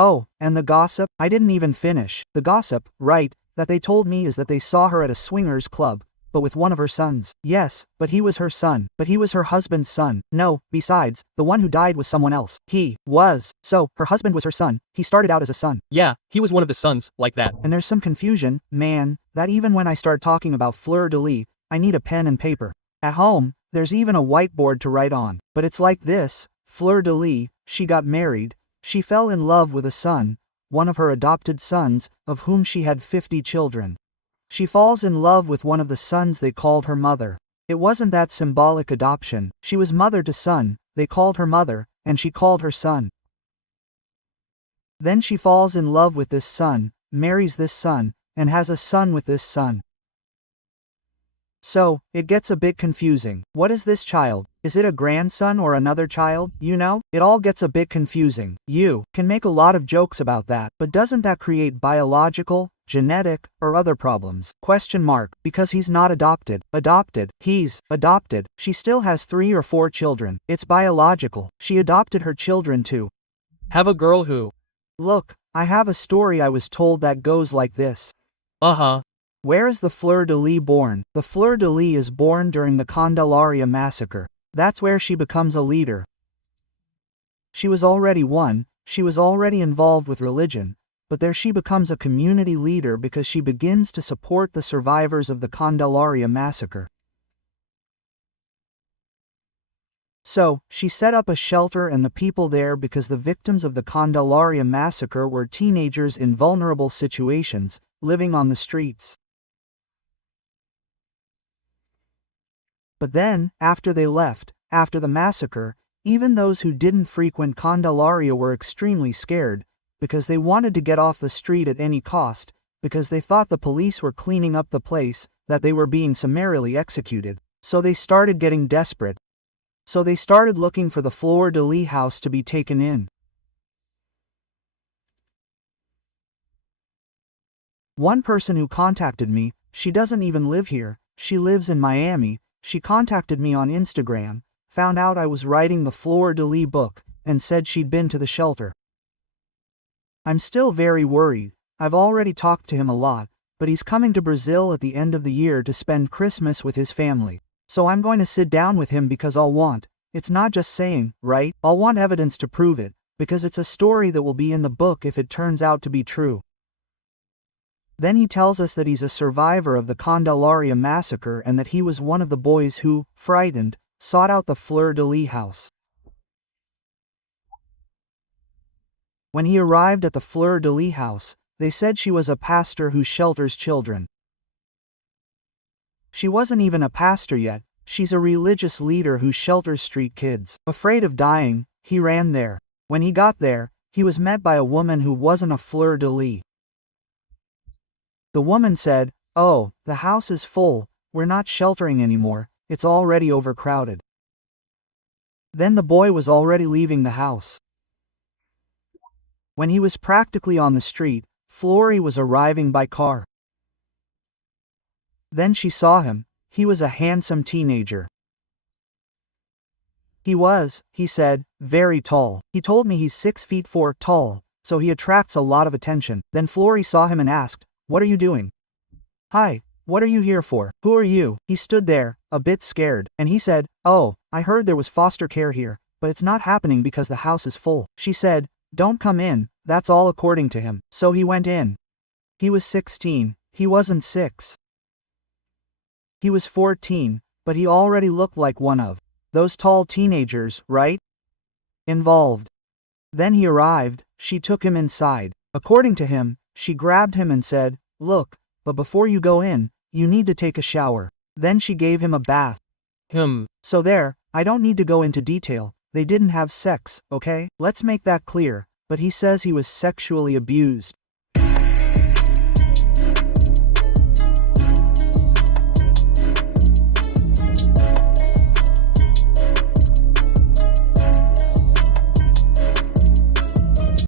Oh, and the gossip? I didn't even finish. The gossip, right, that they told me is that they saw her at a swingers club, but with one of her sons. Yes, but he was her son. But he was her husband's son. No, besides, the one who died was someone else. So, her husband was her son. He started out as a son. Yeah, he was one of the sons, like that. And there's some confusion, man, that even when I start talking about Flordelis, I need a pen and paper. At home, there's even a whiteboard to write on. But it's like this, Flordelis, she got married, she fell in love with a son, one of her adopted sons, of whom she had 50 children. She falls in love with one of the sons they called her mother. It wasn't that symbolic adoption. She was mother to son, they called her mother, and she called her son. Then she falls in love with this son, marries this son, and has a son with this son. So, it gets a bit confusing. What is this child? Is it a grandson or another child? You know? It all gets a bit confusing. You can make a lot of jokes about that, but doesn't that create biological, genetic, or other problems? Because he's not adopted. He's adopted. She still has 3 or 4 children. It's biological. She adopted her children too. Have a girl who? Look, I have a story I was told that goes like this. Where is the Flordelis born? The Flordelis is born during the Candelária massacre. That's where she becomes a leader. She was already one, she was already involved with religion, but there she becomes a community leader because she begins to support the survivors of the Candelária massacre. So, she set up a shelter and the people there because the victims of the Candelária massacre were teenagers in vulnerable situations, living on the streets. But then, after they left, after the massacre, even those who didn't frequent Candelária were extremely scared, because they wanted to get off the street at any cost, because they thought the police were cleaning up the place, that they were being summarily executed. So they started getting desperate. So they started looking for the Flordelis house to be taken in. One person who contacted me, she doesn't even live here, she lives in Miami. She contacted me on Instagram, found out I was writing the Flordelis book, and said she'd been to the shelter. I'm still very worried. I've already talked to him a lot, but he's coming to Brazil at the end of the year to spend Christmas with his family. So I'm going to sit down with him because it's not just saying, right? I'll want evidence to prove it, because it's a story that will be in the book if it turns out to be true. Then he tells us that he's a survivor of the Candelária massacre and that he was one of the boys who, frightened, sought out the Flordelis house. When he arrived at the Flordelis house, they said she was a pastor who shelters children. She wasn't even a pastor yet, she's a religious leader who shelters street kids. Afraid of dying, he ran there. When he got there, he was met by a woman who wasn't a Flordelis. The woman said, "Oh, the house is full, we're not sheltering anymore, it's already overcrowded." Then the boy was already leaving the house. When he was practically on the street, Flori was arriving by car. Then she saw him. He was a handsome teenager. He said, very tall. He told me he's 6'4" tall, so he attracts a lot of attention. Then Flori saw him and asked, "What are you doing?" "Hi, what are you here for? Who are you?" He stood there, a bit scared, and he said, "Oh, I heard there was foster care here, but it's not happening because the house is full." She said, "Don't come in," that's all according to him. So he went in. He was 16, he wasn't 6. He was 14, but he already looked like one of those tall teenagers, right? Involved. Then he arrived, she took him inside. According to him, she grabbed him and said, "Look, but before you go in, you need to take a shower." Then she gave him a bath. So there, I don't need to go into detail, they didn't have sex, okay? Let's make that clear, but he says he was sexually abused.